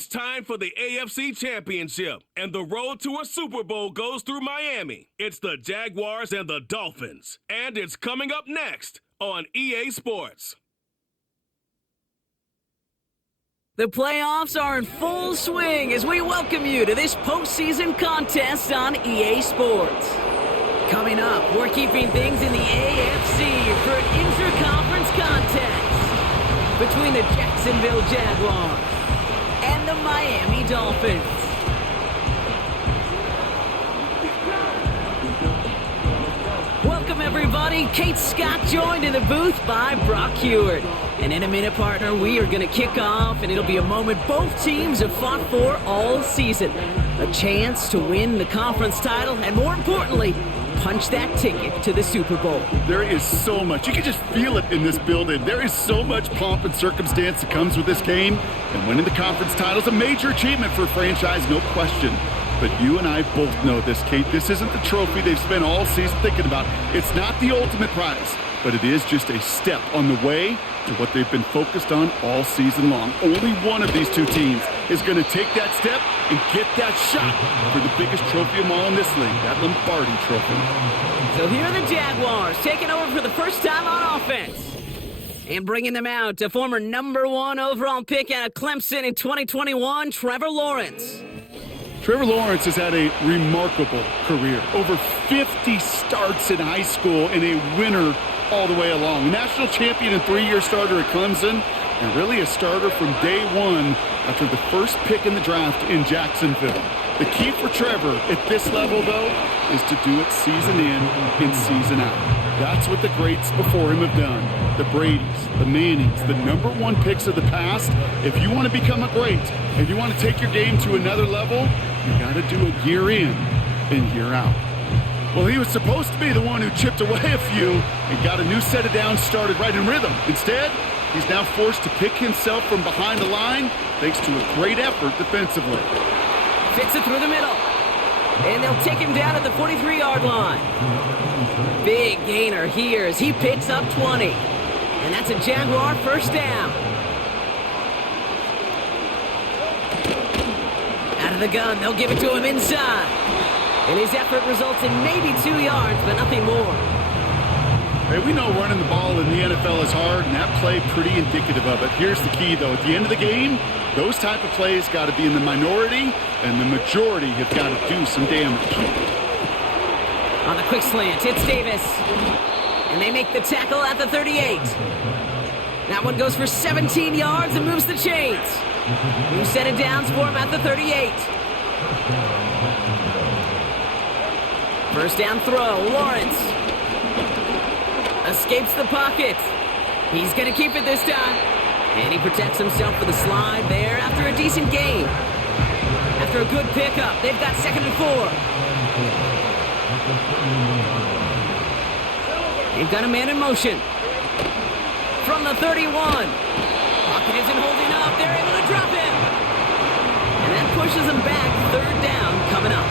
It's time for the AFC Championship, and the road to a Super Bowl goes through Miami. It's the Jaguars and the Dolphins, and it's coming up next on EA Sports. The playoffs are in full swing as we welcome you to this postseason contest on EA Sports. Coming up, we're keeping things in the AFC for an inter-conference contest between the Jacksonville Jaguars and the Miami Dolphins. Welcome, everybody. Kate Scott joined in the booth by Brock Heward. And in a minute, partner, we are going to kick off, and it'll be a moment both teams have fought for all season. A chance to win the conference title, and more importantly, punch that ticket to the Super Bowl. There is so much. You can just feel it in this building. There is so much pomp and circumstance that comes with this game. And winning the conference title is a major achievement for a franchise, no question. But you and I both know this, Kate. This isn't the trophy they've spent all season thinking about. It's not the ultimate prize, but it is just a step on the way to what they've been focused on all season long. Only one of these two teams is going to take that step and get that shot for the biggest trophy of them all in this league, that Lombardi trophy. So here are the Jaguars taking over for the first time on offense. And bringing them out, a former #1 overall pick out of Clemson in 2021, Trevor Lawrence. Trevor Lawrence has had a remarkable career. Over 50 starts in high school and a winner all the way along. National champion and 3-year starter at Clemson, and really a starter from day one after the first pick in the draft in Jacksonville. The key for Trevor at this level, though, is to do it season in and season out. That's what the greats before him have done. The Bradys, the Mannings, the #1 picks of the past. If you want to become a great and you want to take your game to another level, you got to do it year in and year out. Well, he was supposed to be the one who chipped away a few and got a new set of downs started right in rhythm. Instead, he's now forced to pick himself from behind the line thanks to a great effort defensively. Fits it through the middle. And they'll take him down at the 43-yard line. Big gainer here as he picks up 20. And that's a Jaguar first down. Out of the gun, they'll give it to him inside. And his effort results in maybe 2 yards, but nothing more. Hey, we know running the ball in the NFL is hard, and that play pretty indicative of it. Here's the key, though. At the end of the game, those type of plays got to be in the minority, and the majority have got to do some damage. On the quick slant, it's Davis. And they make the tackle at the 38. That one goes for 17 yards and moves the chains. New set of downs for him at the 38. First down throw, Lawrence. Escapes the pocket. He's going to keep it this time. And he protects himself with a slide there after a decent gain. After a good pickup, they've got 2nd and 4. They've got a man in motion. From the 31. Pocket isn't holding up. They're able to drop him. And that pushes them back. 3rd down coming up.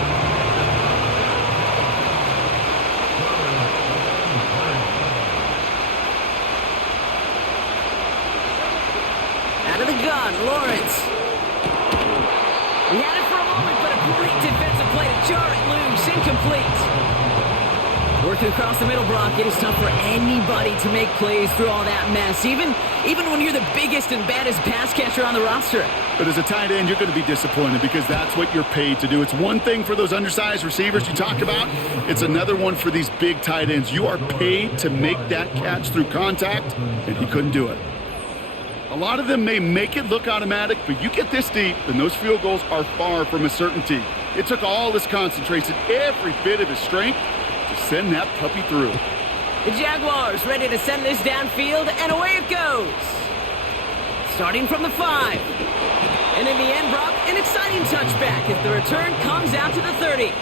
Out of the gun, Lawrence. He had it for a moment, but a great defensive play to jar it loose. Incomplete. Working across the middle, Brock, it is tough for anybody to make plays through all that mess, even when you're the biggest and baddest pass catcher on the roster. But as a tight end, you're going to be disappointed because that's what you're paid to do. It's one thing for those undersized receivers you talk about. It's another one for these big tight ends. You are paid to make that catch through contact, and he couldn't do it. A lot of them may make it look automatic, but you get this deep, and those field goals are far from a certainty. It took all his concentration, every bit of his strength, to send that puppy through. The Jaguars ready to send this downfield, and away it goes. Starting from the 5. And in the end, Brock, an exciting touchback as the return comes out to the 30.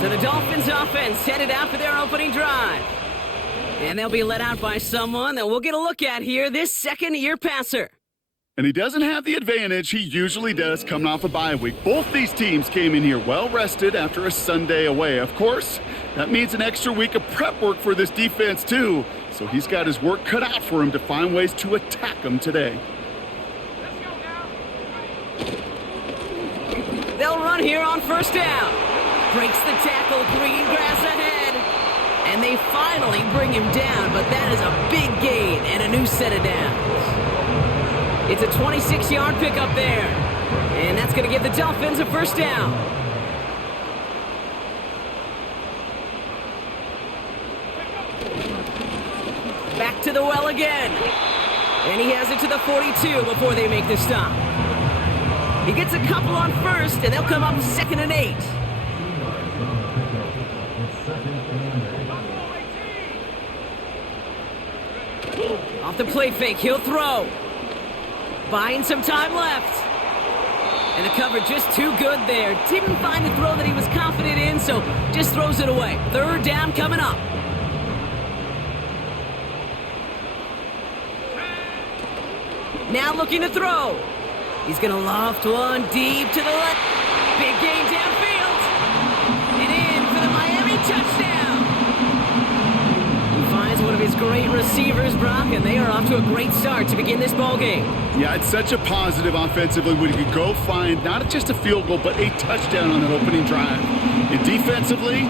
So the Dolphins offense headed out for their opening drive. And they'll be let out by someone that we'll get a look at here, this second-year passer. And he doesn't have the advantage he usually does coming off a bye week. Both these teams came in here well-rested after a Sunday away. Of course, that means an extra week of prep work for this defense, too. So he's got his work cut out for him to find ways to attack them today. Let's go now. run here on first down. Breaks the tackle, green grass ahead. And they finally bring him down, but that is a big gain and a new set of downs. It's a 26-yard pickup there. And that's going to give the Dolphins a first down. Back to the well again. And he has it to the 42 before they make the stop. He gets a couple on first, and they'll come up 2nd and 8. Off the play fake, he'll throw. Buying some time left. And the cover just too good there. Didn't find the throw that he was confident in, so just throws it away. 3rd down coming up. Now looking to throw. He's going to loft one deep to the left. Big gain downfield. And in for the Miami touchdown. He finds one of his great receivers, Brock, and they are off to a great start to begin this ballgame. Yeah, it's such a positive offensively when you could go find not just a field goal, but a touchdown on that opening drive. And defensively,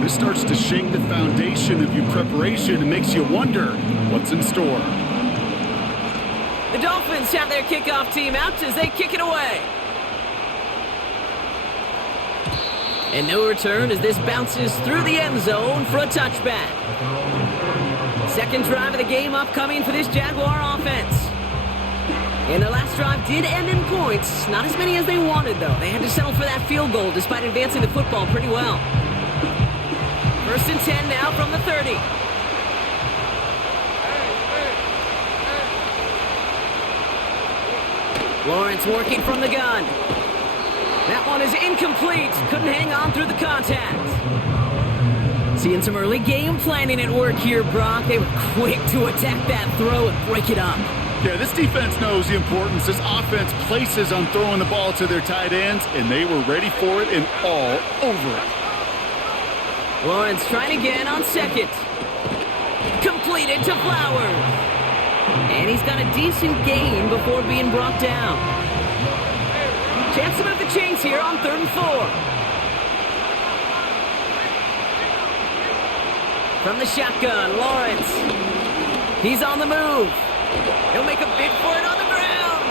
this starts to shake the foundation of your preparation and makes you wonder what's in store. The Dolphins have their kickoff team out as they kick it away. And no return as this bounces through the end zone for a touchback. 2nd drive of the game upcoming for this Jaguar offense. And their last drive did end in points. Not as many as they wanted, though. They had to settle for that field goal despite advancing the football pretty well. 1st and 10 now from the 30. Lawrence working from the gun. That one is incomplete. Couldn't hang on through the contact. Seeing some early game planning at work here, Brock. They were quick to attack that throw and break it up. Yeah, this defense knows the importance this offense places on throwing the ball to their tight ends, and they were ready for it and all over it. Lawrence trying again on 2nd. Completed to Flowers. And he's got a decent gain before being brought down. Chance to move the chains here on 3rd and 4. From the shotgun, Lawrence. He's on the move. He'll make a bid for it on the ground.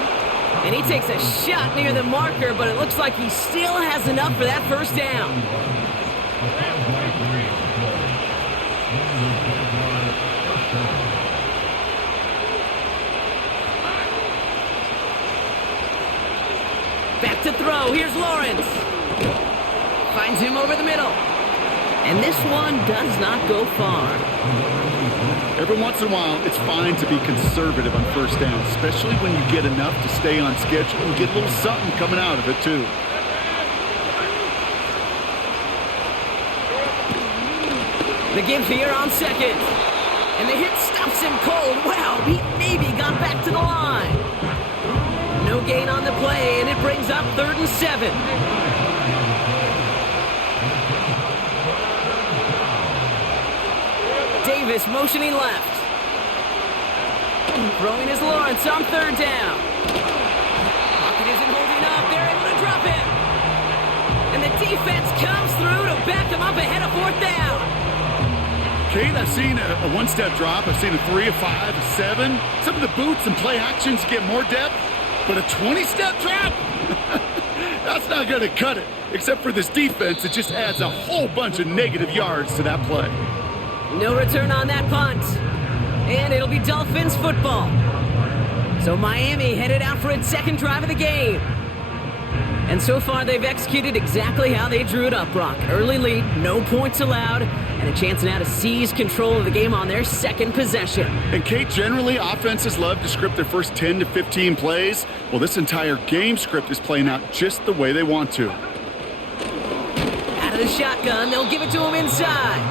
And he takes a shot near the marker, but it looks like he still has enough for that first down. Back to throw. Here's Lawrence. Finds him over the middle. And this one does not go far. Every once in a while, it's fine to be conservative on first down, especially when you get enough to stay on schedule and get a little something coming out of it, too. The give here on 2nd. And the hit stops him cold. Wow, he maybe got back to the line. No gain on the play, and it brings up 3rd and 7. Davis motioning left. Throwing his Lawrence on 3rd down. Pocket isn't holding up. They're able to drop him. And the defense comes through to back him up ahead of 4th down. Kate, I've seen a one-step drop. I've seen a 3, a 5, a 7. Some of the boots and play actions get more depth. But a 20-step drop? That's not going to cut it. Except for this defense, it just adds a whole bunch of negative yards to that play. No return on that punt. And it'll be Dolphins football. So Miami headed out for its 2nd drive of the game. And so far, they've executed exactly how they drew it up, Brock. Early lead, no points allowed, and a chance now to seize control of the game on their 2nd possession. And Kate, generally, offenses love to script their first 10 to 15 plays. Well, this entire game script is playing out just the way they want to. Out of the shotgun, they'll give it to him inside.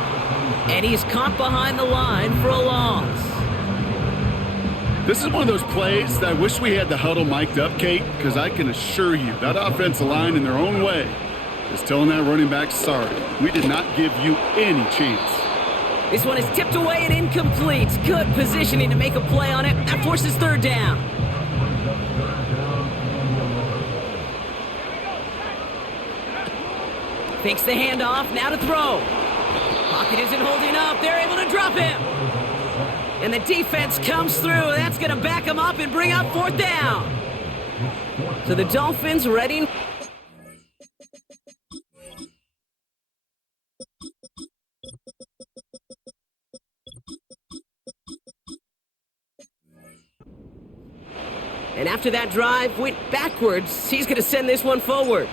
And he's caught behind the line for a loss. This is one of those plays that I wish we had the huddle mic'd up, Kate, because I can assure you that offensive line in their own way is telling that running back, sorry, we did not give you any chance. This one is tipped away and incomplete. Good positioning to make a play on it. That forces 3rd down. Fakes the handoff, now to throw. Pocket isn't holding up, they're able to drop him. And the defense comes through, that's gonna back him up and bring up 4th down. So the Dolphins ready. And after that drive went backwards, he's going to send this one forward.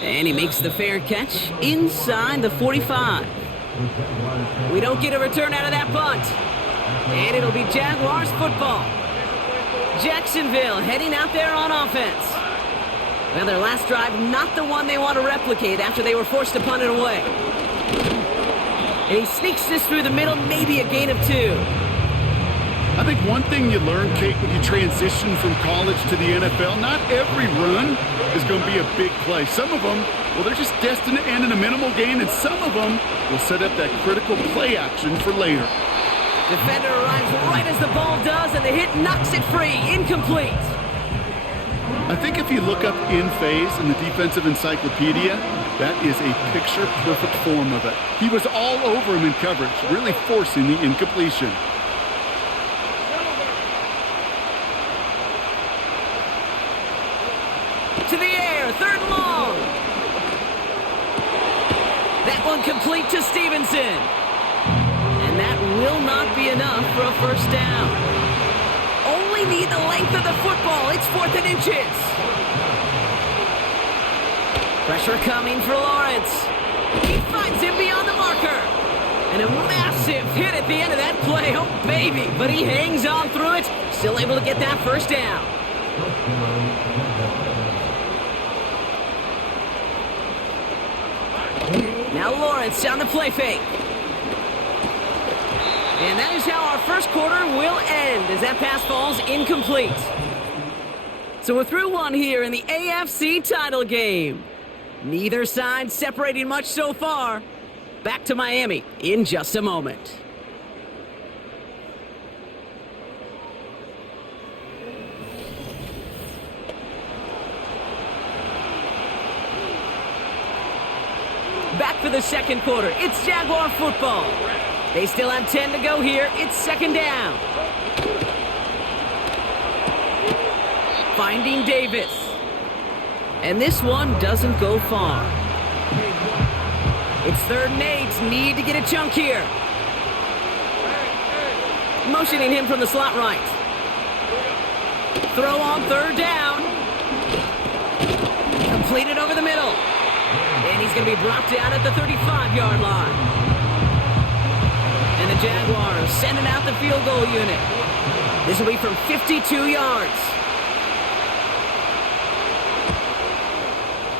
And he makes the fair catch inside the 45. We don't get a return out of that punt. And it'll be Jaguars football. Jacksonville heading out there on offense. Well, their last drive, not the one they want to replicate after they were forced to punt it away. And he sneaks this through the middle, maybe a gain of 2. I think one thing you learn, Kate, when you transition from college to the NFL, not every run is going to be a big play. Some of them, well, they're just destined to end in a minimal gain, and some of them will set up that critical play action for later. Defender arrives right as the ball does, and the hit knocks it free. Incomplete. I think if you look up in phase in the defensive encyclopedia, that is a picture-perfect form of it. He was all over him in coverage, really forcing the incompletion. To the air, 3rd and long. That one complete to Stevenson. And that will not be enough for a 1st down. Only need the length of the football. It's 4th and inches. Pressure coming for Lawrence. He finds him beyond the marker. And a massive hit at the end of that play. Oh, baby. But he hangs on through it. Still able to get that 1st down. Now Lawrence on the play fake. And that is how our 1st quarter will end as that pass falls incomplete. So we're through one here in the AFC title game. Neither side separating much so far. Back to Miami in just a moment. Back for the 2nd quarter. It's Jaguar football. They still have 10 to go here. It's 2nd down. Finding Davis. And this one doesn't go far. It's 3rd and 8. Need to get a chunk here. Motioning him from the slot right. Throw on 3rd down. Completed over the middle. And he's going to be brought down at the 35-yard line. And the Jaguars sending out the field goal unit. This will be from 52 yards.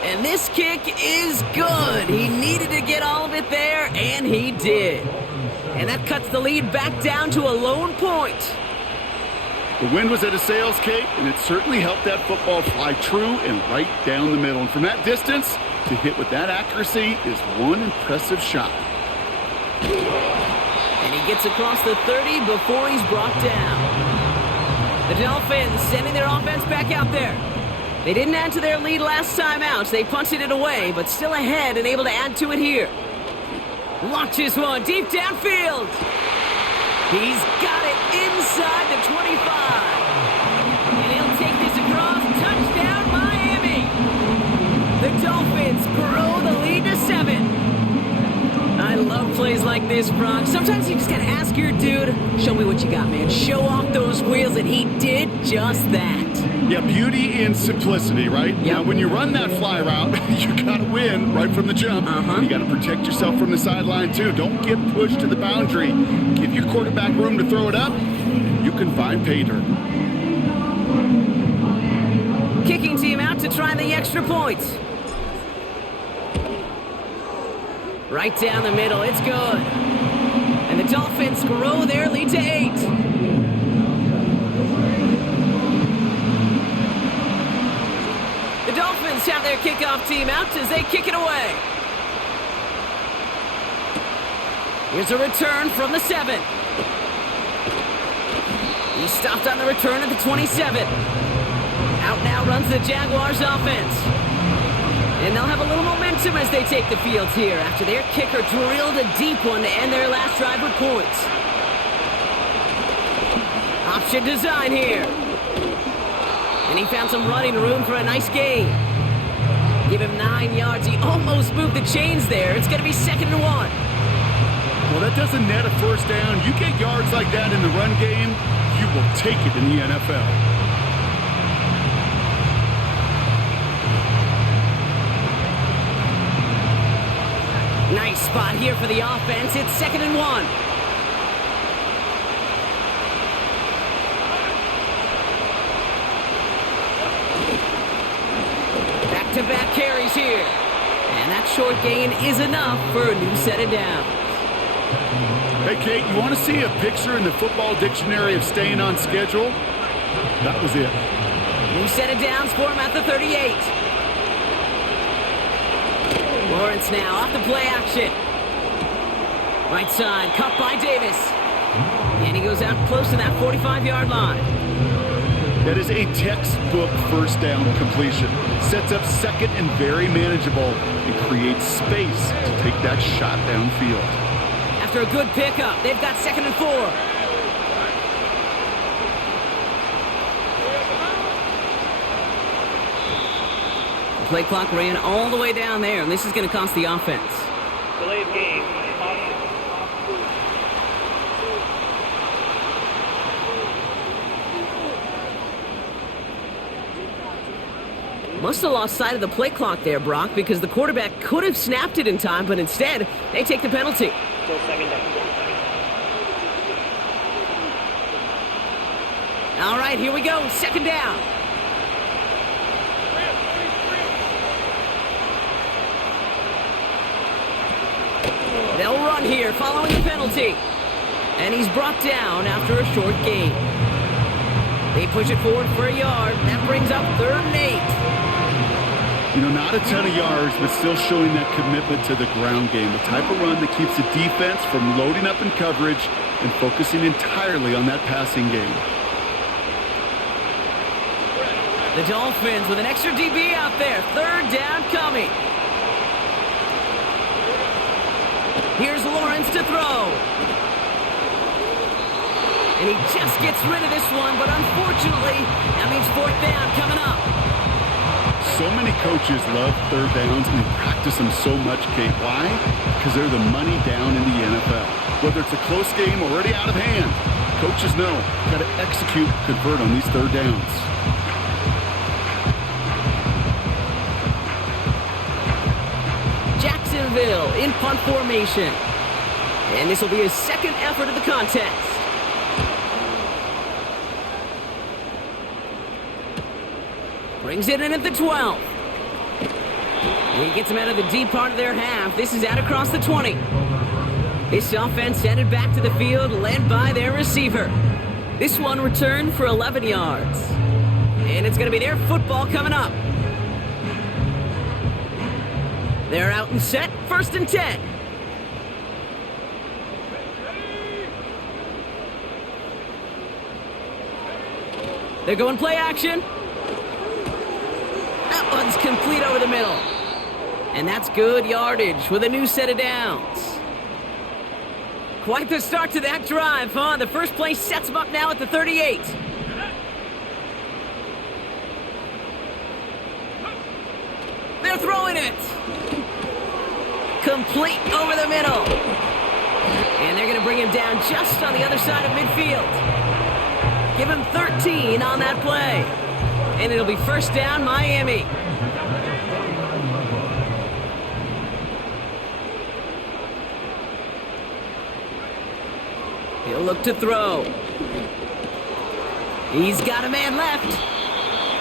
And this kick is good. He needed to get all of it there, and he did. And that cuts the lead back down to a lone point. The wind was at a sails, Kate, and it certainly helped that football fly true and right down the middle. And from that distance, to hit with that accuracy is one impressive shot. And he gets across the 30 before he's brought down. The Dolphins sending their offense back out there. They didn't add to their lead last time out. They punted it away, but still ahead and able to add to it here. Launches one deep downfield. He's got it inside the 25. And he'll take this across. Touchdown, Miami. The Dolphins grow the lead to 7. I love plays like this, Brock. Sometimes you just gotta ask your dude, show me what you got, man. Show off those wheels, and he did just that. Yeah, beauty in simplicity, right? Yep. Now, when you run that fly route, you gotta win right from the jump. You gotta protect yourself from the sideline, too. Don't get pushed to the boundary. Give your quarterback room to throw it up, and you can find pay dirt. Kicking team out to try the extra point. Right down the middle, it's good. And the Dolphins grow their lead to 8. The Dolphins have their kickoff team out as they kick it away. Here's a return from the 7. He stopped on the return at the 27. Out now runs the Jaguars offense. And they'll have a little momentum as they take the field here after their kicker drilled a deep one to end their last drive with points. Option design here. And he found some running room for a nice gain. Give him 9 yards. He almost moved the chains there. It's going to be 2nd and 1. Well, that doesn't net a first down. You get yards like that in the run game, you will take it in the NFL. Nice spot here for the offense. It's 2nd and 1. Back-to-back carries here. And that short gain is enough for a new set of downs. Hey, Kate, you want to see a picture in the football dictionary of staying on schedule? That was it. New set of downs for him at the 38. Lawrence now off the play action. Right side, cut by Davis. And he goes out close to that 45-yard line. That is a textbook first down completion. Sets up second and very manageable and creates space to take that shot downfield. After a good pickup, they've got 2nd and 4. The play clock ran all the way down there, and this is going to cost the offense. Delay of game. Must have lost sight of the play clock there, Brock, because the quarterback could have snapped it in time, but instead, they take the penalty. Still 2nd down. All right, here we go. 2nd down. They'll run here following the penalty. And he's brought down after a short gain. They push it forward for a yard. That brings up 3rd and 8. You know, not a ton of yards, but still showing that commitment to the ground game. The type of run that keeps the defense from loading up in coverage and focusing entirely on that passing game. The Dolphins with an extra DB out there. 3rd down coming. Here's Lawrence to throw. And he just gets rid of this one, but unfortunately, that means 4th down coming up. So many coaches love 3rd downs and they practice them so much, Kate. Why? Because they're the money down in the NFL. Whether it's a close game already out of hand, coaches know got to execute, convert on these 3rd downs. Jacksonville in punt formation. And this will be his 2nd effort of the contest. Brings it in at the 12. He gets him out of the deep part of their half. This is out across the 20. This offense headed back to the field, led by their receiver. This one returned for 11 yards. And it's going to be their football coming up. They're out and set, 1st and 10. They're going play action. That one's complete over the middle. And that's good yardage with a new set of downs. Quite the start to that drive, huh? The first play sets them up now at the 38. They're throwing it. Complete over the middle. And they're going to bring him down just on the other side of midfield. Give him 13 on that play. And it'll be 1st down, Miami. He'll look to throw. He's got a man left.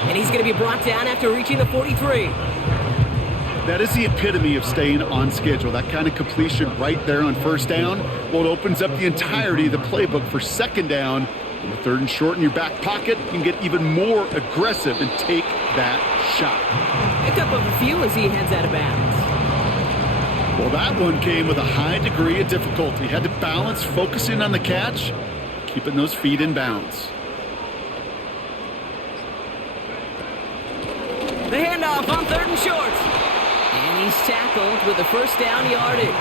And he's going to be brought down after reaching the 43. That is the epitome of staying on schedule. That kind of completion right there on 1st down. Well, it opens up the entirety of the playbook for 2nd down. And with 3rd and short in your back pocket, you can get even more aggressive and take that shot. Pick up of a few as he heads out of bounds. Well, that one came with a high degree of difficulty. Had to balance focusing on the catch, keeping those feet in bounds. off on 3rd and short. And he's tackled with the first down yardage.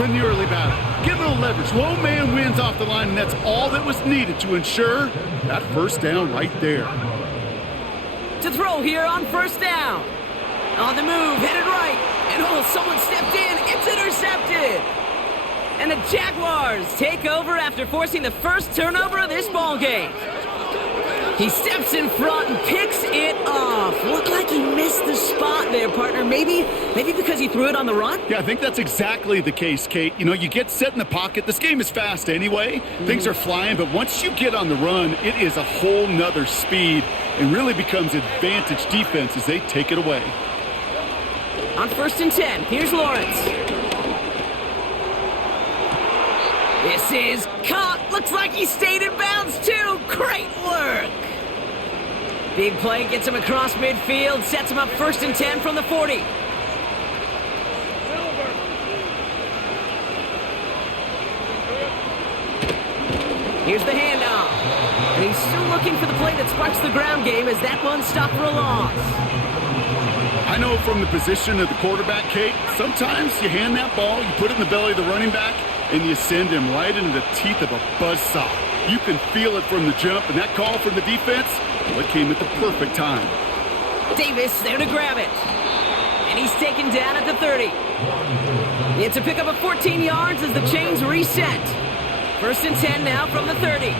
Win the early battle. Get a little leverage. Low man wins off the line, and that's all that was needed to ensure that first down right there. To throw here on 1st down. On the move, headed right. And someone stepped in. It's intercepted. And the Jaguars take over after forcing the first turnover of this ball game. He steps in front and picks it off. Looked like he missed the spot there, partner. Maybe because he threw it on the run? Yeah, I think that's exactly the case, Kate. You know, you get set in the pocket. This game is fast anyway. Things are flying, but once you get on the run, it is a whole nother speed and really becomes advantage defense as they take it away. On 1st and 10, here's Lawrence. This is caught. Looks like he stayed in bounds, too. Great work. Big play gets him across midfield, sets him up 1st and 10 from the 40. Here's the handoff. And he's still looking for the play that sparks the ground game as that one stopped for a loss. I know from the position of the quarterback, Kate, sometimes you hand that ball, you put it in the belly of the running back, and you send him right into the teeth of a buzzsaw. You can feel it from the jump, and that call from the defense, well, it came at the perfect time. Davis there to grab it. And he's taken down at the 30. It's a pickup of 14 yards as the chains reset. 1st and 10 now from the 30.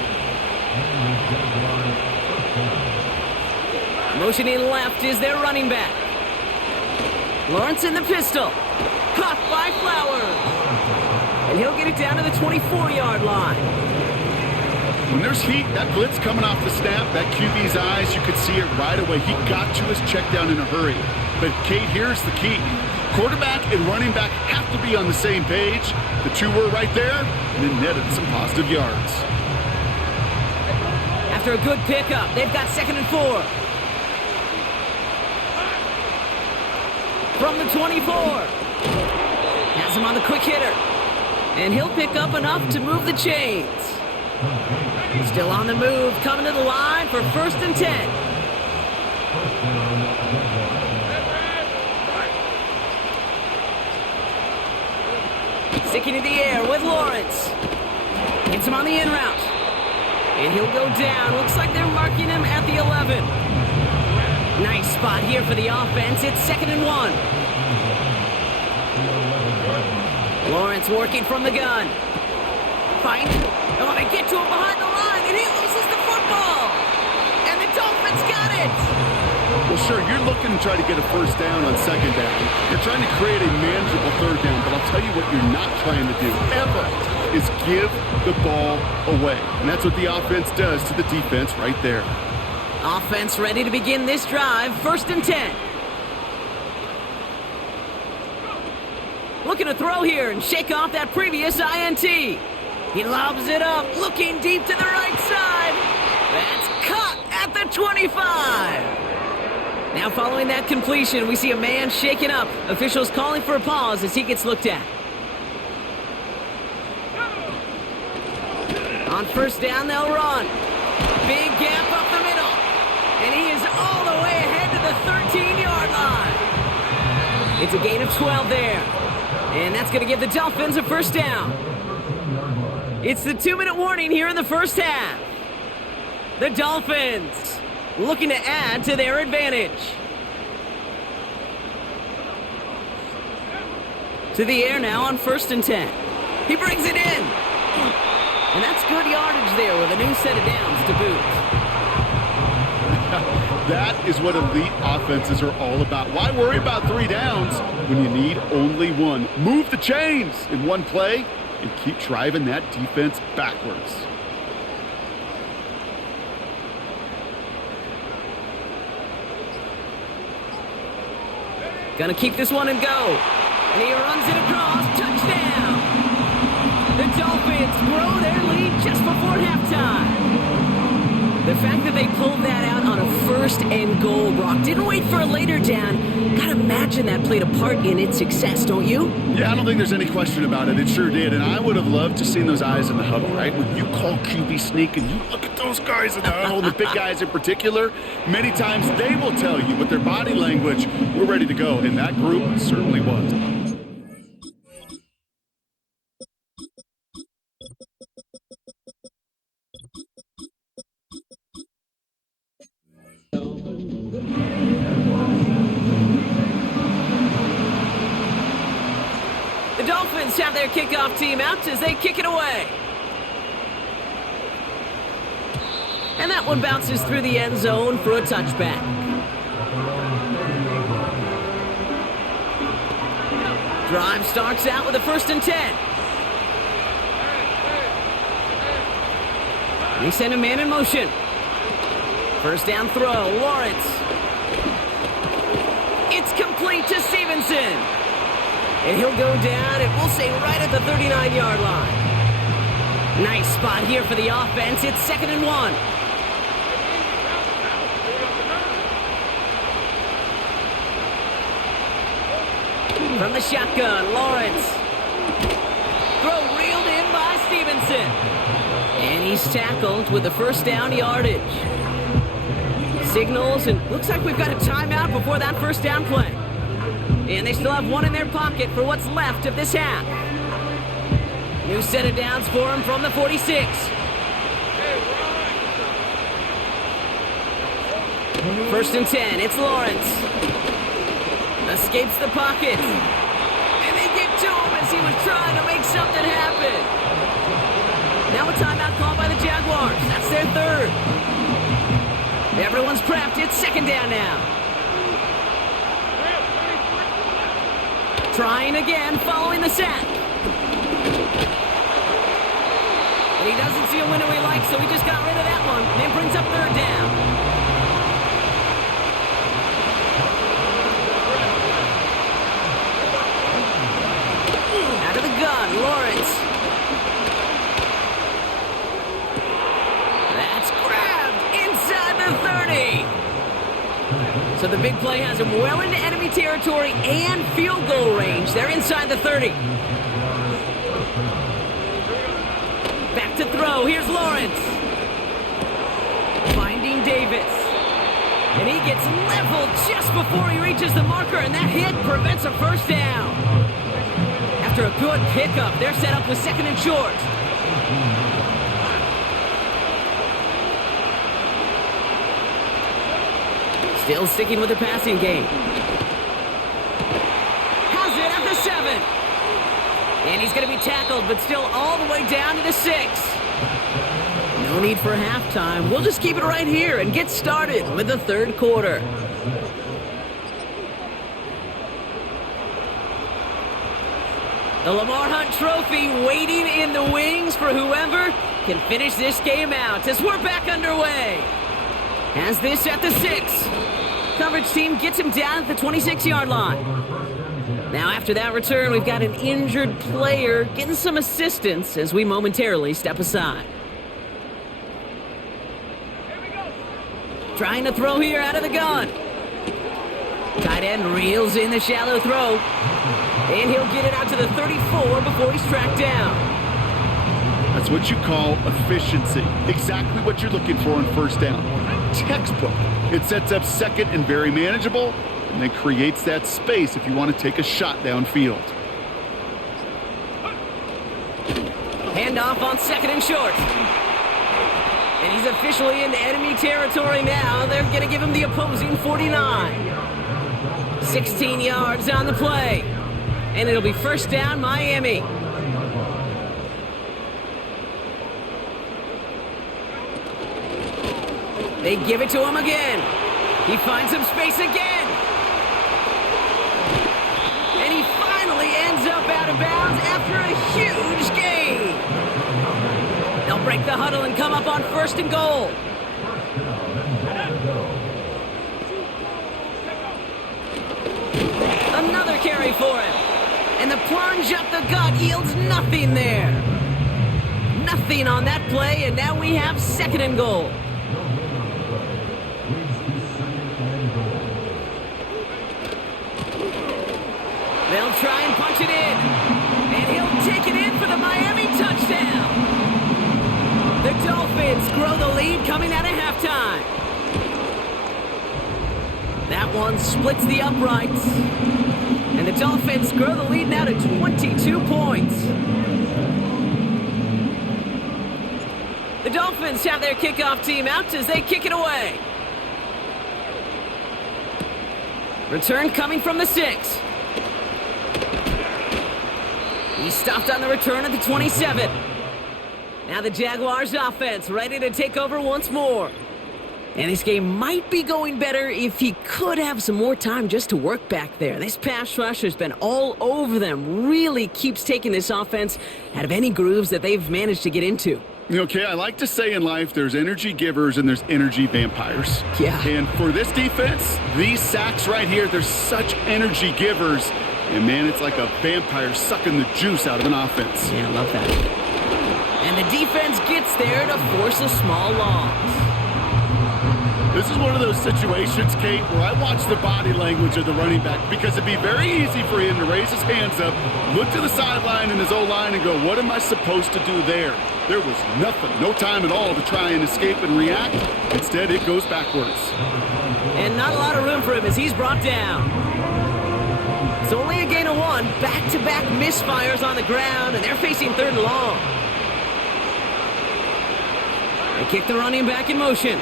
Motioning left is their running back. Lawrence in the pistol. Caught by Flowers. And he'll get it down to the 24-yard line. When there's heat, that blitz coming off the snap, that QB's eyes, you could see it right away. He got to his check down in a hurry. But, Kate, here's the key. Quarterback and running back have to be on the same page. The two were right there, and then netted some positive yards. After a good pickup, they've got 2nd and 4. From the 24. Has him on the quick hitter. And he'll pick up enough to move the chains. Still on the move, coming to the line for 1st and 10. Sticking in the air with Lawrence. Hits him on the in route. And he'll go down. Looks like they're marking him at the 11. Nice spot here for the offense. It's 2nd and 1. Lawrence working from the gun. Finding. Oh, they get to him behind the line, and he loses the football. And the Dolphins got it. Well, sure, you're looking to try to get a first down on 2nd down. You're trying to create a manageable 3rd down, but I'll tell you what you're not trying to do, ever, is give the ball away. And that's what the offense does to the defense right there. Offense ready to begin this drive. 1st and 10. Looking to throw here and shake off that previous INT. He lobs it up, looking deep to the right side. That's caught at the 25. Now following that completion, we see a man shaken up. Officials calling for a pause as he gets looked at. On 1st down, they'll run. Big gap up the middle. And he is all the way ahead to the 13-yard line. It's a gain of 12 there. And that's going to give the Dolphins a 1st down. It's the 2-minute warning here in the 1st half. The Dolphins looking to add to their advantage. To the air now on 1st and 10. He brings it in. And that's good yardage there with a new set of downs to boot. That is what elite offenses are all about. Why worry about 3 downs when you need only 1? Move the chains in one play and keep driving that defense backwards. Gonna keep this one and go. And he runs it across. Touchdown! The Dolphins grow their lead just before halftime. The fact that they pulled that out on a first and goal, Brock, didn't wait for a later down. Gotta imagine that played a part in its success, don't you? Yeah, I don't think there's any question about it. It sure did. And I would have loved to seen those eyes in the huddle, right? When you call QB sneak and you look at those guys in the huddle, the big guys in particular, many times they will tell you with their body language, we're ready to go. And that group certainly was. The Dolphins have their kickoff team out as they kick it away. And that one bounces through the end zone for a touchback. Drive starts out with a 1st and 10. They send a man in motion. First down throw, Lawrence. It's complete to Stevenson. And he'll go down, and we'll say right at the 39-yard line. Nice spot here for the offense. It's 2nd and 1. From the shotgun, Lawrence. Throw reeled in by Stevenson. And he's tackled with the 1st down yardage. Signals, and looks like we've got a timeout before that 1st down play. And they still have one in their pocket for what's left of this half. New set of downs for him from the 46. First and 10, it's Lawrence. Escapes the pocket. And they get to him as he was trying to make something happen. Now a timeout called by the Jaguars. That's their 3rd. Everyone's prepped. It's 2nd down now. Trying again, following the sack. And he doesn't see a window he likes, so he just got rid of that one. And brings up 3rd down. Out of the gun, Lawrence. That's grabbed inside the 30. So the big play has him well into enemy territory and field goal range. They're inside the 30. Back to throw. Here's Lawrence. Finding Davis. And he gets leveled just before he reaches the marker, and that hit prevents a 1st down. After a good pickup, they're set up with 2nd and short. Still sticking with the passing game. Has it at the 7. And he's going to be tackled, but still all the way down to the 6. No need for halftime. We'll just keep it right here and get started with the 3rd quarter. The Lamar Hunt Trophy waiting in the wings for whoever can finish this game out as we're back underway. Has this at the 6. Coverage team gets him down at the 26-yard line. Now after that return, we've got an injured player getting some assistance as we momentarily step aside. Trying to throw here out of the gun. Tight end reels in the shallow throw. And he'll get it out to the 34 before he's tracked down. That's what you call efficiency. Exactly what you're looking for in 1st down. Textbook. It sets up 2nd and very manageable, and then creates that space if you want to take a shot downfield. Handoff on 2nd and short. And he's officially into enemy territory now. They're going to give him the opposing 49. 16 yards on the play. And it'll be 1st down, Miami. They give it to him again. He finds some space again. And he finally ends up out of bounds after a huge gain. They'll break the huddle and come up on 1st and goal. Another carry for him. And the plunge up the gut yields nothing there. Nothing on that play, and now we have 2nd and goal. it in. And he'll take it in for the Miami touchdown. The Dolphins grow the lead coming out of halftime. That one splits the uprights. And the Dolphins grow the lead now to 22 points. The Dolphins have their kickoff team out as they kick it away. Return coming from the 6. He stopped on the return at the 27. Now the Jaguars offense ready to take over once more. And this game might be going better if he could have some more time just to work back there. This pass rush has been all over them. Really keeps taking this offense out of any grooves that they've managed to get into. Okay, I like to say in life there's energy givers and there's energy vampires. Yeah. And for this defense, these sacks right here, they're such energy givers. And man, it's like a vampire sucking the juice out of an offense. Yeah, I love that. And the defense gets there to force a small loss. This is one of those situations, Kate, where I watch the body language of the running back because it'd be very easy for him to raise his hands up, look to the sideline in his O-line and go, what am I supposed to do there? There was nothing, no time at all to try and escape and react. Instead, it goes backwards. And not a lot of room for him as he's brought down. It's only a gain of 1. Back-to-back misfires on the ground, and they're facing 3rd and long. They kick the running back in motion.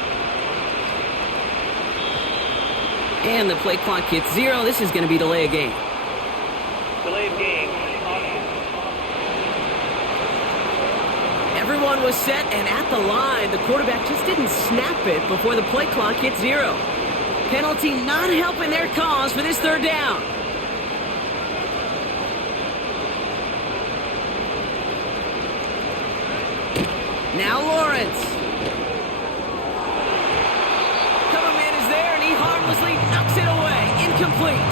And the play clock hits 0. This is going to be delay of game. Delay of game. Everyone was set and at the line. The quarterback just didn't snap it before the play clock hit 0. Penalty not helping their cause for this 3rd down. Now Lawrence. Cover man is there and he harmlessly knocks it away. Incomplete.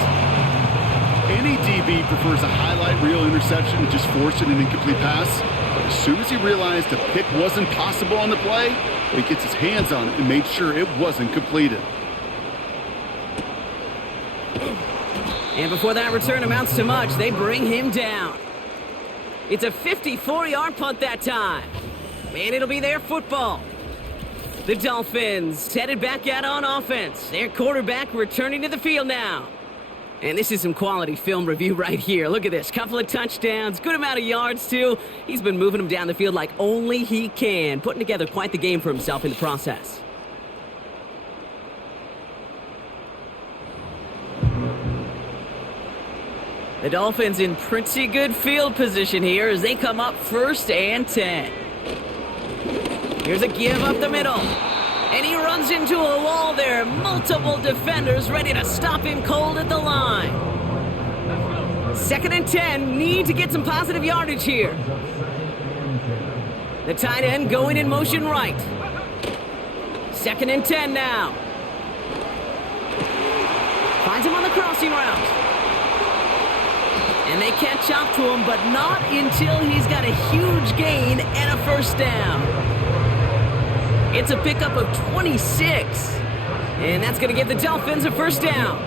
Any DB prefers a highlight reel interception to just forcing an incomplete pass. But as soon as he realized a pick wasn't possible on the play, he gets his hands on it and made sure it wasn't completed. And before that return amounts to much, they bring him down. It's a 54-yard punt that time. And it'll be their football. The Dolphins headed back out on offense. Their quarterback returning to the field now. And this is some quality film review right here. Look at this. Couple of touchdowns. Good amount of yards, too. He's been moving them down the field like only he can. Putting together quite the game for himself in the process. The Dolphins in pretty good field position here as they come up 1st and 10. Here's a give up the middle. And he runs into a wall there. Multiple defenders ready to stop him cold at the line. 2nd and 10. Need to get some positive yardage here. The tight end going in motion right. 2nd and 10 now. Finds him on the crossing route. And they catch up to him, but not until he's got a huge gain and a 1st down. It's a pickup of 26. And that's going to give the Dolphins a 1st down.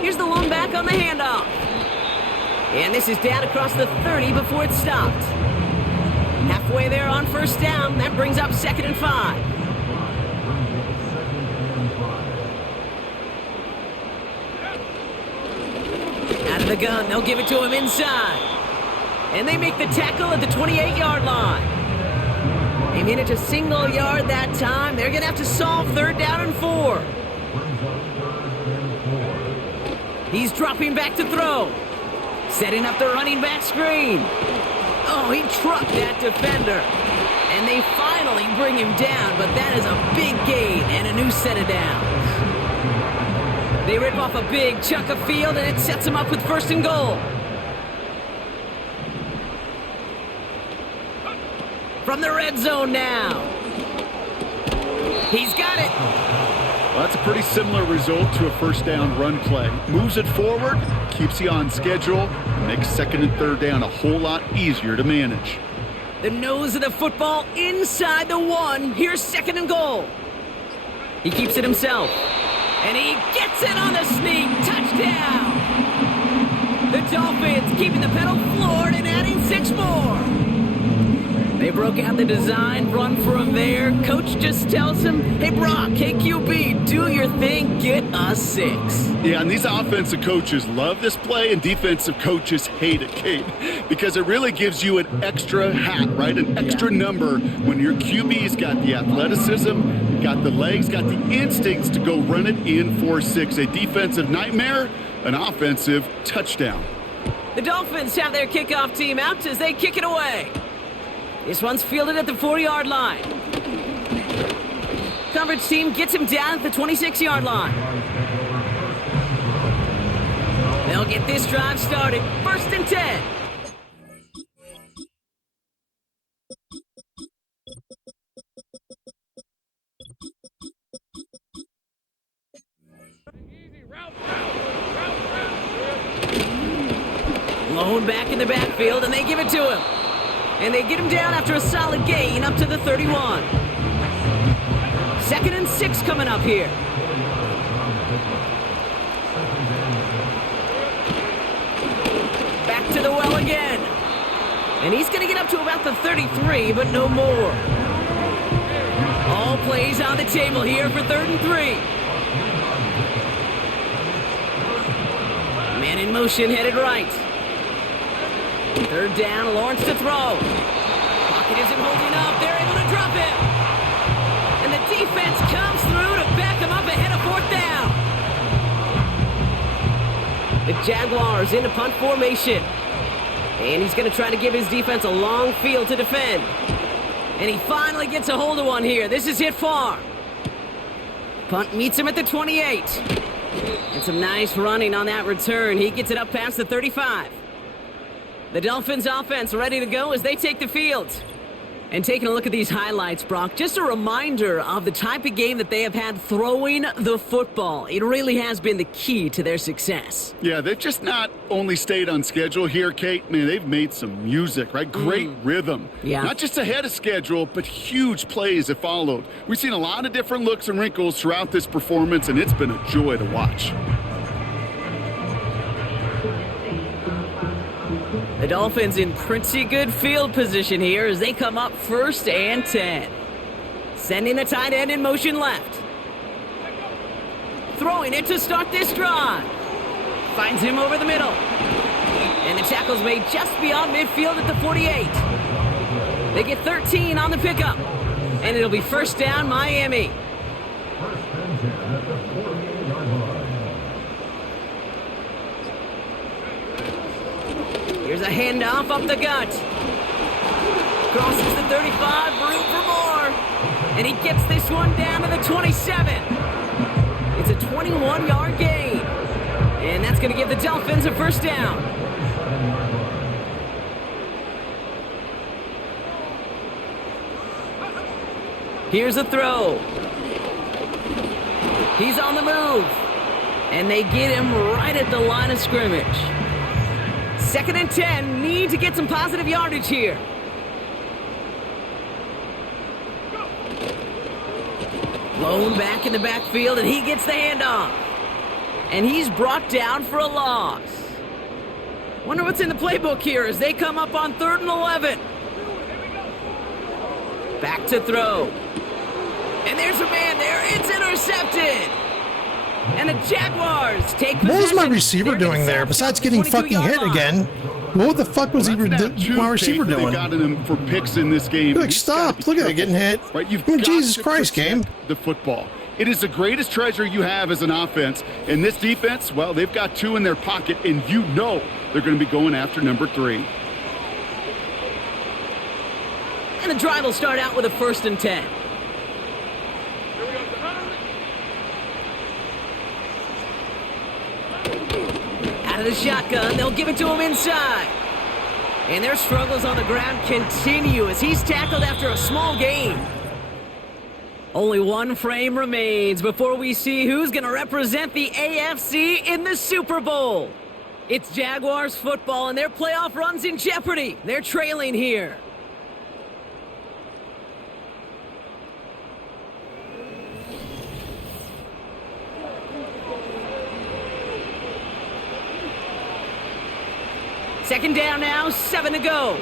Here's the long back on the handoff. And this is down across the 30 before it's stopped. Halfway there on 1st down. That brings up 2nd and 5. Out of the gun. They'll give it to him inside. And they make the tackle at the 28-yard line. They manage a single yard that time. They're going to have to solve 3rd down and 4. He's dropping back to throw. Setting up the running back screen. Oh, he trucked that defender. And they finally bring him down, but that is a big gain and a new set of downs. They rip off a big chunk of field, and it sets him up with 1st and goal. From the red zone now. He's got it. Well, that's a pretty similar result to a 1st down run play. Moves it forward, keeps you on schedule, and makes 2nd and 3rd down a whole lot easier to manage. The nose of the football inside the 1. Here's 2nd and goal. He keeps it himself. And he gets it on the sneak. Touchdown! The Dolphins keeping the pedal floored and adding 6 more. They broke out the design run for him there. Coach just tells him, hey, Brock, hey, QB, do your thing, get us 6. Yeah, and these offensive coaches love this play, and defensive coaches hate it, Kate, because it really gives you an extra hat, right? An extra number when your QB's got the athleticism, got the legs, got the instincts to go run it in for 6. A defensive nightmare, an offensive touchdown. The Dolphins have their kickoff team out as they kick it away. This one's fielded at the 4-yard line. Coverage team gets him down at the 26-yard line. They'll get this drive started. 1st and 10. Lone back in the backfield, and they give it to him. And they get him down after a solid gain up to the 31. 2nd and 6 coming up here. Back to the well again. And he's going to get up to about the 33, but no more. All plays on the table here for 3rd and 3. Man in motion headed right. 3rd down, Lawrence to throw. Pocket isn't holding up. They're able to drop him. And the defense comes through to back him up ahead of 4th down. The Jaguars in a punt formation. And he's going to try to give his defense a long field to defend. And he finally gets a hold of one here. This is hit far. Punt meets him at the 28. And some nice running on that return. He gets it up past the 35. The Dolphins offense ready to go as they take the field. And taking a look at these highlights, Brock, just a reminder of the type of game that they have had throwing the football. It really has been the key to their success. Yeah, they've just not only stayed on schedule here, Kate. Man, they've made some music, right? Great rhythm. Yeah. Not just ahead of schedule, but huge plays have followed. We've seen a lot of different looks and wrinkles throughout this performance, and it's been a joy to watch. The Dolphins in pretty good field position here as they come up 1st and 10. Sending the tight end in motion left. Throwing it to start this drive. Finds him over the middle. And the tackle's made just beyond midfield at the 48. They get 13 on the pickup. And it'll be 1st down, Miami. Here's a handoff up the gut. Crosses the 35, room for more. And he gets this one down to the 27. It's a 21-yard gain. And that's going to give the Dolphins a 1st down. Here's a throw. He's on the move. And they get him right at the line of scrimmage. 2nd and 10, need to get some positive yardage here. Lone back in the backfield, and he gets the handoff. And he's brought down for a loss. Wonder what's in the playbook here as they come up on 3rd and 11. Back to throw. And there's a man there. It's intercepted. And the Jaguars take possession. What was my receiver doing there besides getting fucking hit again? What the fuck was my receiver doing? They've gotten him for picks in this game. Like, stop. Look at it getting hit. Right? You've Jesus Christ, game. The football. It is the greatest treasure you have as an offense. And this defense, well, they've got 2 in their pocket, and you know they're going to be going after number 3. And the drive will start out with a 1st and 10. Out of the shotgun, they'll give it to him inside. And their struggles on the ground continue as he's tackled after a small gain. Only one frame remains before we see who's going to represent the AFC in the Super Bowl. It's Jaguars football, and their playoff run's in jeopardy. They're trailing here. Second down now, 7 to go.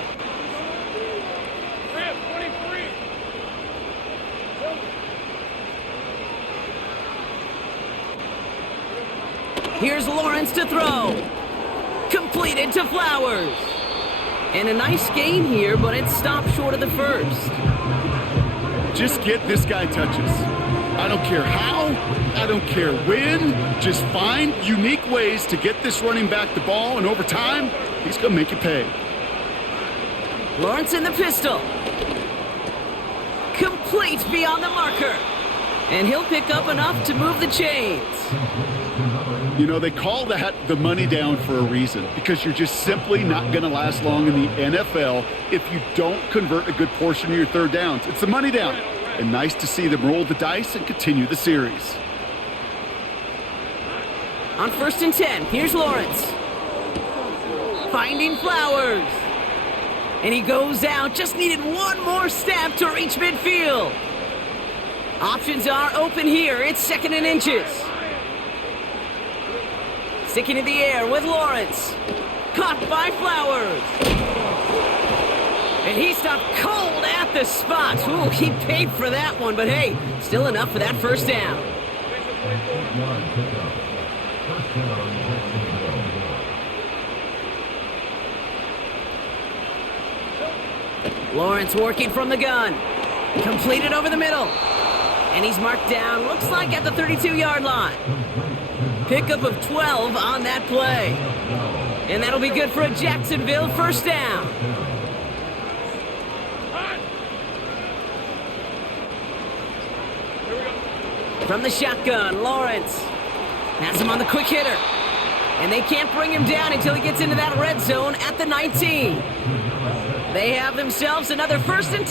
Here's Lawrence to throw. Completed to Flowers. And a nice gain here, but it stopped short of the first. Just get this guy touches. I don't care how, I don't care when. Just find unique ways to get this running back the ball, and over time, he's going to make you pay. Lawrence in the pistol. Complete beyond the marker. And he'll pick up enough to move the chains. You know, they call that the money down for a reason, because you're just simply not going to last long in the NFL if you don't convert a good portion of your third downs. It's the money down. And nice to see them roll the dice and continue the series. On 1st and 10, here's Lawrence. Finding Flowers. And he goes out, just needed one more step to reach midfield. Options are open here, it's 2nd and inches. Sticking in the air with Lawrence. Caught by Flowers. And he stopped cold at the spot. Ooh, he paid for that one, but hey, still enough for that first down. Lawrence working from the gun. Completed over the middle. And he's marked down, looks like at the 32-yard line. Pickup of 12 on that play. And that'll be good for a Jacksonville first down. From the shotgun, Lawrence has him on the quick hitter. And they can't bring him down until he gets into that red zone at the 19. They have themselves another 1st and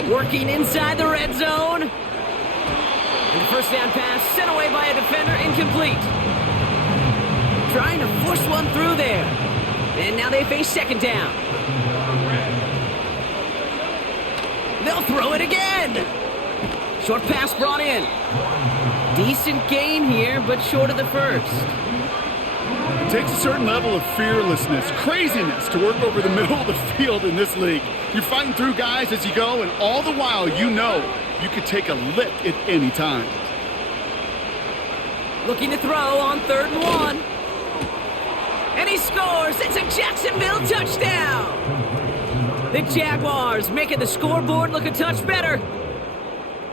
10. Working inside the red zone. And the first down pass sent away by a defender, incomplete. Trying to force one through there. And now they face 2nd down. They'll throw it again. Short pass brought in. Decent gain here, but short of the first. It takes a certain level of fearlessness, craziness to work over the middle of the field in this league. You're fighting through guys as you go, and all the while you know you could take a lick at any time. Looking to throw on 3rd and 1. And he scores. It's a Jacksonville touchdown. The Jaguars making the scoreboard look a touch better.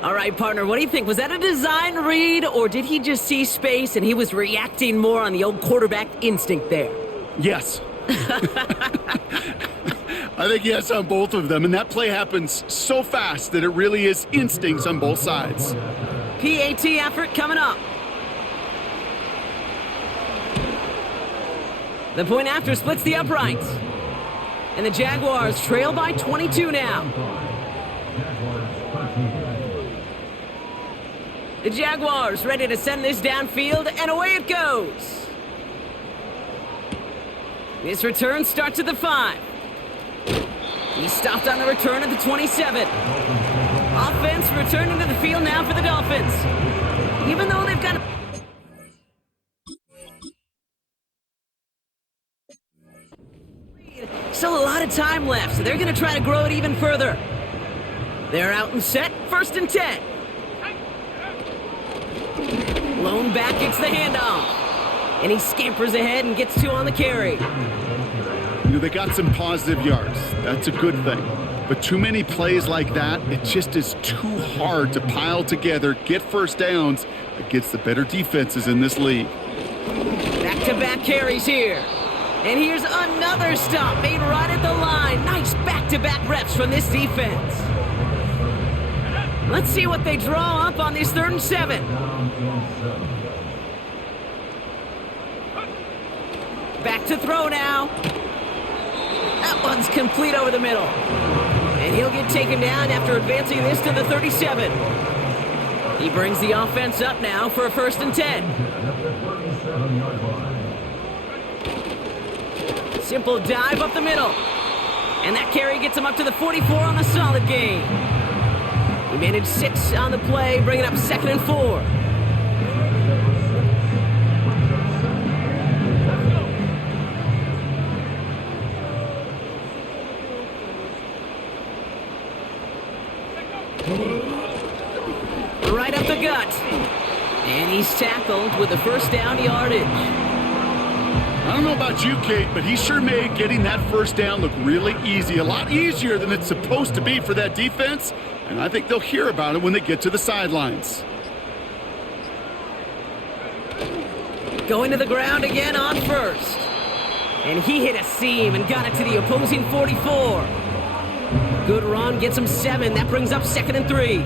All right, partner, what do you think? Was that a design read, or did he just see space and he was reacting more on the old quarterback instinct there? Yes. I think yes on both of them, and that play happens so fast that it really is instincts on both sides. PAT effort coming up. The point after splits the uprights. And the Jaguars trail by 22 now. The Jaguars ready to send this downfield, and away it goes. This return starts at the 5. He stopped on the return at the 27. Offense returning to the field now for the Dolphins. Even though they've got still a lot of time left, so they're going to try to grow it even further. They're out and set, 1st and 10. Lone back gets the handoff. And he scampers ahead and gets 2 on the carry. You know, they got some positive yards. That's a good thing. But too many plays like that, it just is too hard to pile together, get first downs against the better defenses in this league. Back-to-back carries here. And here's another stop made right at the line. Nice back-to-back reps from this defense. Let's see what they draw up on this 3rd and 7. Back to throw now. That one's complete over the middle. And he'll get taken down after advancing this to the 37. He brings the offense up now for a 1st and 10. Simple dive up the middle. And that carry gets him up to the 44 on the solid gain. He managed 6 on the play, bringing up 2nd and 4. And he's tackled with the first down yardage. I don't know about you, Kate, but he sure made getting that first down look really easy. A lot easier than it's supposed to be for that defense. And I think they'll hear about it when they get to the sidelines. Going to the ground again on first. And he hit a seam and got it to the opposing 44. Good run, gets him 7. That brings up 2nd and 3.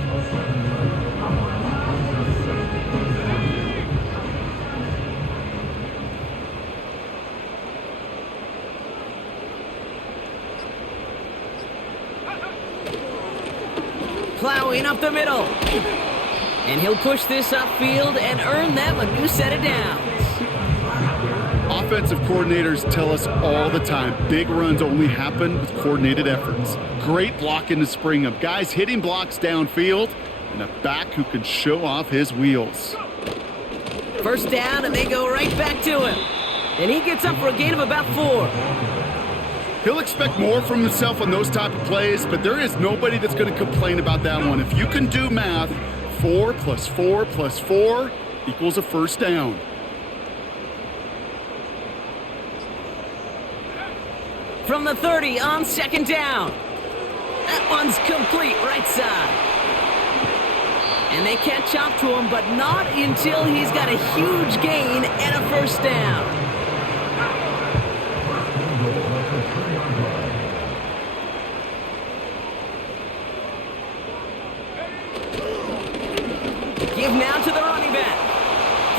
Plowing up the middle. And he'll push this upfield and earn them a new set of downs. Offensive coordinators tell us all the time, big runs only happen with coordinated efforts. Great blocking to spring them. Guys hitting blocks downfield, and a back who can show off his wheels. First down, and they go right back to him. And he gets up for a gain of about 4. He'll expect more from himself on those type of plays, but there is nobody that's going to complain about that one. If you can do math, 4 + 4 + 4 equals a first down. From the 30 on 2nd down. That one's complete right side. And they catch up to him, but not until he's got a huge gain and a first down. Give now to the running back.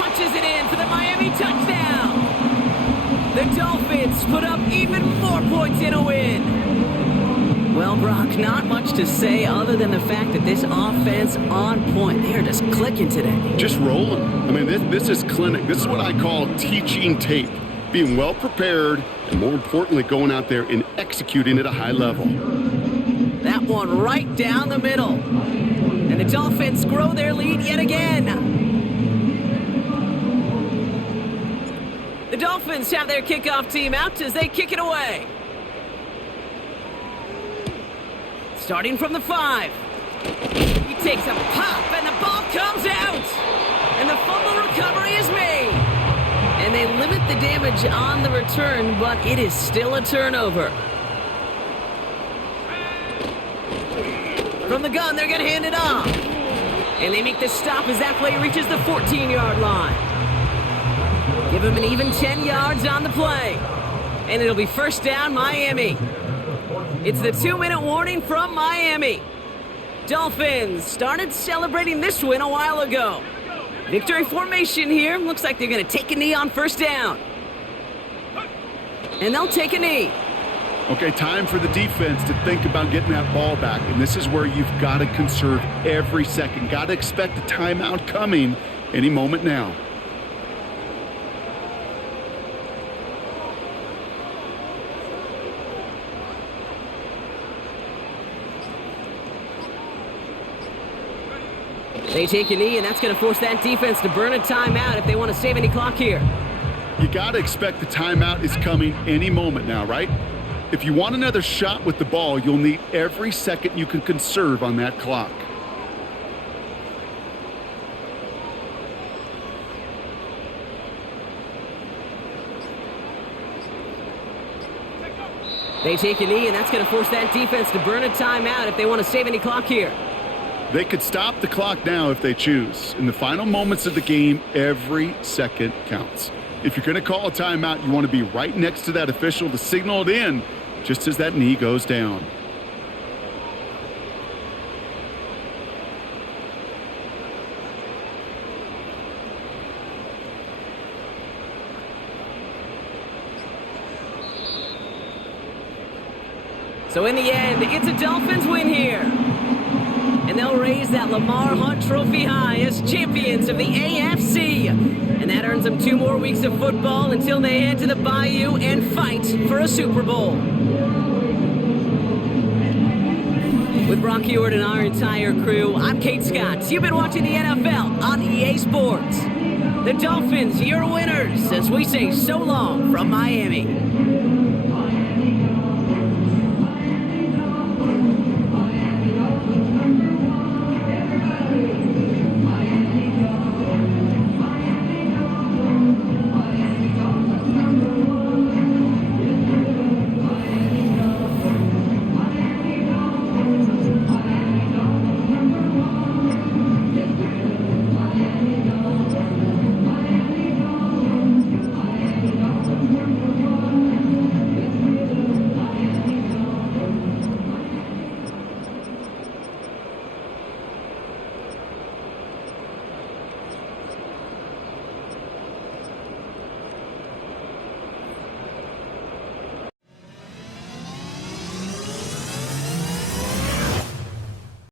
Punches it in for the Miami touchdown. The Dolphins put up even 4 points in a win. Well, Brock, not much to say other than the fact that this offense on point. They are just clicking today. Just rolling. I mean, this is clinic. This is what I call teaching tape. Being well prepared, and more importantly, going out there and executing at a high level. That one right down the middle. And the Dolphins grow their lead yet again. The Dolphins have their kickoff team out as they kick it away. Starting from the 5. He takes a pop and the ball comes out. And the fumble recovery is made. And they limit the damage on the return, but it is still a turnover. From the gun, they're going to hand it off. And they make the stop as that play reaches the 14-yard line. Give him an even 10 yards on the play. And it'll be first down, Miami. It's the 2-minute warning from Miami. Dolphins started celebrating this win a while ago. Victory formation here. Looks like they're going to take a knee on first down. And they'll take a knee. Okay, time for the defense to think about getting that ball back. And this is where you've got to conserve every second. Got to expect a timeout coming any moment now. They take a knee, and that's going to force that defense to burn a timeout if they want to save any clock here. You got to expect the timeout is coming any moment now, right? If you want another shot with the ball, you'll need every second you can conserve on that clock. They take a knee, and that's going to force that defense to burn a timeout if they want to save any clock here. They could stop the clock now if they choose. In the final moments of the game, every second counts. If you're going to call a timeout, you want to be right next to that official to signal it in just as that knee goes down. So in the end, it's a Dolphins win here. And they'll raise that Lamar Hunt trophy high as champions of the AFC. And that earns them 2 more weeks of football until they head to the Bayou and fight for a Super Bowl. With Brock Ewart and our entire crew, I'm Kate Scott. You've been watching the NFL on EA Sports. The Dolphins, your winners, as we say so long from Miami.